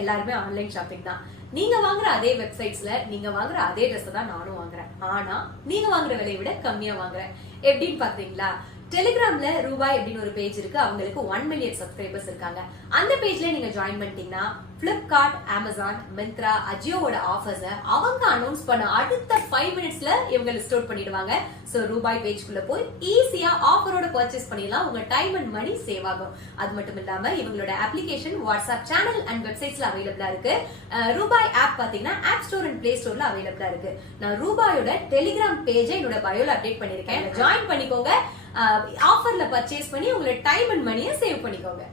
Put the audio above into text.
எல்லாருமே online shopping தான். நீங்க வாங்குற அதே வெப்சைட்ஸ்ல நீங்க வாங்குற அதே ட்ரெஸ் தான் நானும் வாங்குறேன். ஆனா நீங்க வாங்குற விலையை விட கம்மியா வாங்குறேன். எப்படின்னு பாத்தீங்களா? டெலிகிராம்ல ரூபாய் அப்படின்னு ஒரு பேஜ் இருக்கு. அவங்களுக்கு 1 மில்லியன் சப்ஸ்கிரைபர்ஸ் இருக்காங்க. அந்த பேஜ்ல நீங்க ஜாயின் பண்ணிட்டீங்கன்னா பிளிப்கார்ட், அமேசான், மிந்த்ரா, அஜியோவோட ஆஃபர்ஸ் அவங்க அனௌன்ஸ் பண்ண அடுத்த 5 மினிட்ஸ்ல இவங்க லிஸ்ட் அவுட் பண்ணிடுவாங்க. சோ ரூபாய் பேஜ்க்குள்ள போய் ஈஸியா ஆஃபரோட பர்ச்சேஸ் பண்ணிடலாம். உங்க டைம் அண்ட் மணி சேவ் ஆகும். அது மட்டும் இல்லாம இவங்களோட அப்ளிகேஷன் வாட்ஸ்அப் சேனல் அண்ட் வெப்சைட்ஸ்ல அவைலபிளா இருக்கு. ரூபாய் ஆப் பாத்தீங்கன்னா ஆப் ஸ்டோர் அண்ட் பிளே ஸ்டோர்ல அவைலபிளா இருக்கு. நான் ரூபாயோட டெலிகிராம் பேஜை என்னோட பயோல அப்டேட் பண்ணிருக்கேன். ஜாயின் பண்ணிக்கோங்க. ஆஃபர்ல பர்ச்சேஸ் பண்ணி உங்களோட டைம் அண்ட் மணியை சேவ் பண்ணிக்கோங்க.